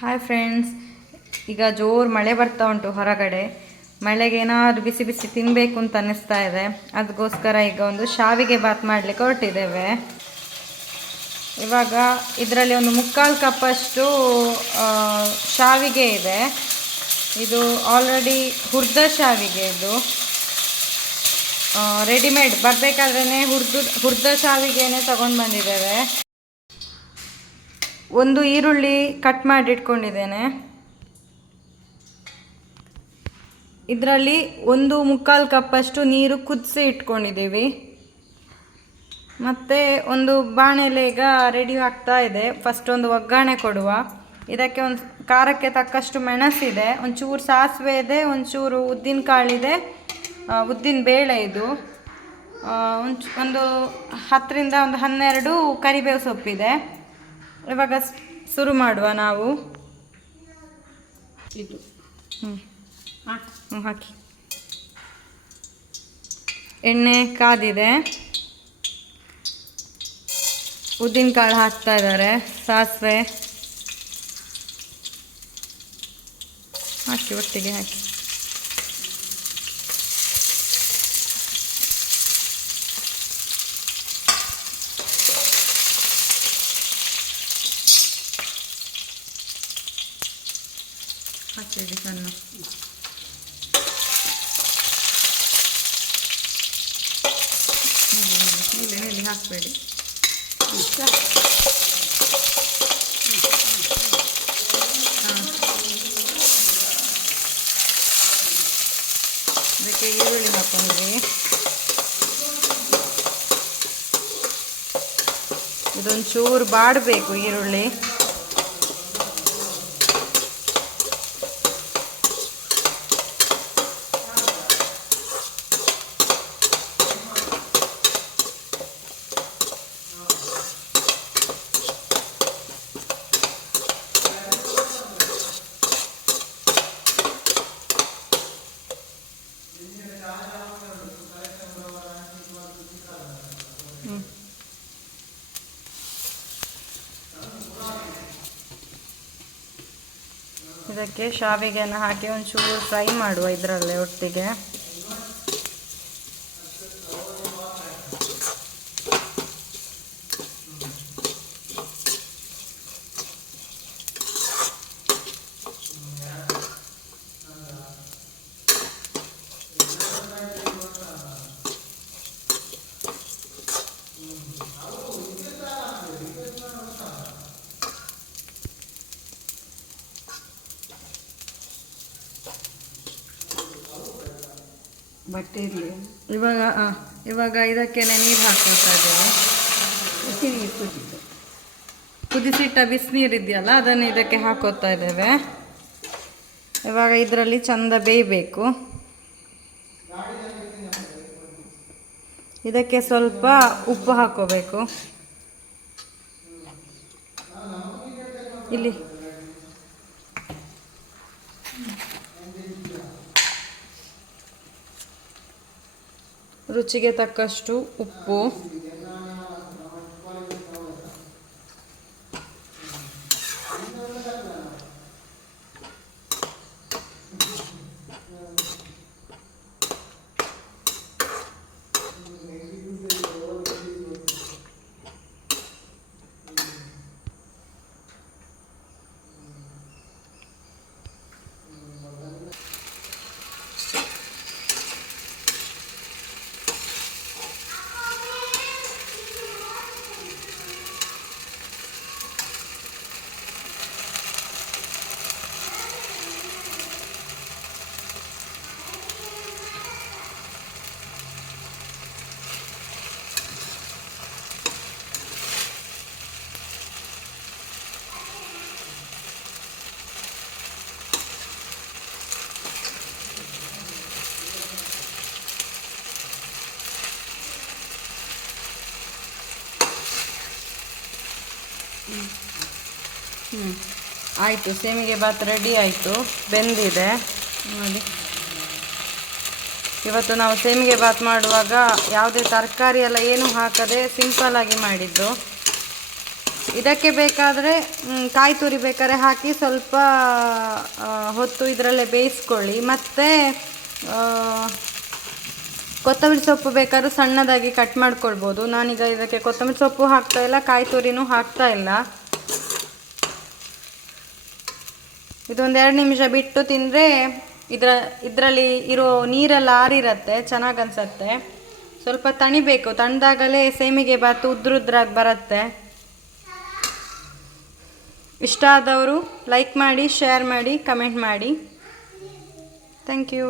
Hi friends, ಈಗ ಜೋರು ಮಳೆ ಬರ್ತಾ ಉಂಟು ಹೊರಗಡೆ. ಮಳೆಗೆ ಏನಾದರೂ ಬಿಸಿ ಬಿಸಿ ತಿನ್ನಬೇಕು ಅಂತ ಅನ್ನಿಸ್ತಾ ಇದೆ. ಅದಕ್ಕೋಸ್ಕರ ಈಗ ಒಂದು ಶಾವಿಗೆ ಬಾತ್ ಮಾಡಲಿಕ್ಕೆ ಹೊರಟಿದ್ದೇವೆ. ಇವಾಗ ಇದರಲ್ಲಿ ಒಂದು 3/4 ಕಪ್ಪಷ್ಟು ಶಾವಿಗೆ ಇದೆ. ಇದು ಆಲ್ರೆಡಿ ಹುರಿದ ಶಾವಿಗೆ. ಇದು ರೆಡಿಮೇಡ್ ಬರಬೇಕಾದ್ರೇ ಹುರಿದ ಶಾವಿಗೆನೇ ತಗೊಂಡು ಬಂದಿದ್ದೇವೆ. ಒಂದು ಈರುಳ್ಳಿ ಕಟ್ ಮಾಡಿ ಇಟ್ಕೊಂಡಿದ್ದೇನೆ. ಇದರಲ್ಲಿ 1/4 ಕಪ್ಪಷ್ಟು ನೀರು ಕುದಿಸಿ ಇಟ್ಕೊಂಡಿದ್ದೀವಿ. ಮತ್ತು ಒಂದು ಬಾಣಲೆ ಈಗ ರೆಡಿ ಆಗ್ತಾ ಇದೆ. ಫಸ್ಟ್ ಒಂದು ಒಗ್ಗರಣೆ ಕೊಡುವ. ಇದಕ್ಕೆ ಒಂದು ಖಾರಕ್ಕೆ ತಕ್ಕಷ್ಟು ಮೆಣಸಿದೆ, ಒಂಚೂರು ಸಾಸಿವೆ ಇದೆ, ಒಂಚೂರು ಉದ್ದಿನ ಕಾಳಿದೆ, ಉದ್ದಿನ ಬೇಳೆ. ಇದು ಒಂದು 10ರಿಂದ 12 ಕರಿಬೇವು ಸೊಪ್ಪಿದೆ. ಇವಾಗ ಶುರು ಮಾಡುವ ನಾವು. ಇದು ಹಾಕಿ. ಎಣ್ಣೆ ಕಾದಿದೆ. ಉದ್ದಿನ ಕಾಳು ಹಾಕ್ತಾ ಇದ್ದಾರೆ, ಸಾಸಿವೆ ಹಾಕಿ ಒಟ್ಟಿಗೆ ಹಾಕಿ. ಹಾಕಿಡಿ ಸಣ್ಣ. ನೀಲಿ ಹಾಕಬೇಡಿ. ಅದಕ್ಕೆ ಈರುಳ್ಳಿ ಹಾಕೊಂಡ್ವಿ. ಇದೊಂಚೂರು ಬಾಡಬೇಕು ಈರುಳ್ಳಿ. ಇದಕ್ಕೆ ಶಾವಿಗೆಯನ್ನು ಹಾಕಿ ಒಂಚೂರು ಫ್ರೈ ಮಾಡುವ ಇದರಲ್ಲೇ ಒಟ್ಟಿಗೆ. ಬಟ್ಟೆ ಇರಲಿ. ಇವಾಗ ಇದಕ್ಕೆ ನೀರು ಹಾಕ್ಕೊಳ್ತಾ ಇದ್ದೇವೆ. ನೀರು ಕುದಿಸಿಟ್ಟ ಬಿಸಿನೀರು ಇದೆಯಲ್ಲ, ಅದನ್ನು ಇದಕ್ಕೆ ಹಾಕೋತಾ ಇದ್ದೇವೆ. ಇವಾಗ ಇದರಲ್ಲಿ ಚಂದ ಬೇಯಬೇಕು. ಇದಕ್ಕೆ ಸ್ವಲ್ಪ ಉಪ್ಪು ಹಾಕೋಬೇಕು. ಇಲ್ಲಿ ರುಚಿಗೆ ತಕ್ಕಷ್ಟು ಉಪ್ಪು. ಆಯಿತು, ಸೇಮಿಗೆ ಬಾತ್ ರೆಡಿ ಆಯಿತು, ಬೆಂದಿದೆ ನೋಡಿ. ಇವತ್ತು ನಾವು ಸೇಮಿಗೆ ಬಾತ್ ಮಾಡುವಾಗ ಯಾವುದೇ ತರಕಾರಿ ಎಲ್ಲ ಏನು ಹಾಕದೆ ಸಿಂಪಲ್ಲಾಗಿ ಮಾಡಿದ್ದು. ಇದಕ್ಕೆ ಬೇಕಾದರೆ ಕಾಯಿ ತುರಿ ಬೇಕಾದ್ರೆ ಹಾಕಿ ಸ್ವಲ್ಪ ಹೊತ್ತು ಇದರಲ್ಲೇ ಬೇಯಿಸ್ಕೊಳ್ಳಿ. ಮತ್ತು ಕೊತ್ತಂಬರಿ ಸೊಪ್ಪು ಬೇಕಾದ್ರೂ ಸಣ್ಣದಾಗಿ ಕಟ್ ಮಾಡ್ಕೊಳ್ಬೋದು. ನಾನೀಗ ಇದಕ್ಕೆ ಕೊತ್ತಂಬರಿ ಸೊಪ್ಪು ಹಾಕ್ತಾ ಇಲ್ಲ, ಕಾಯಿ ತುರಿನೂ ಹಾಕ್ತಾ ಇಲ್ಲ. ಇದೊಂದು 2 ನಿಮಿಷ ಬಿಟ್ಟು ತಿಂದರೆ ಇದರಲ್ಲಿ ಇರೋ ನೀರೆಲ್ಲ ಆರಿರತ್ತೆ, ಚೆನ್ನಾಗಿ ಅನಿಸತ್ತೆ. ಸ್ವಲ್ಪ ತಣಿಬೇಕು, ತಣ್ಣದಾಗಲೇ ಸೇಮಿಗೆ ಬಾತು ಉದ್ರುದ್ರಾಗಿ ಬರುತ್ತೆ. ಇಷ್ಟ ಆದವರು ಲೈಕ್ ಮಾಡಿ, ಶೇರ್ ಮಾಡಿ, ಕಮೆಂಟ್ ಮಾಡಿ. Thank you.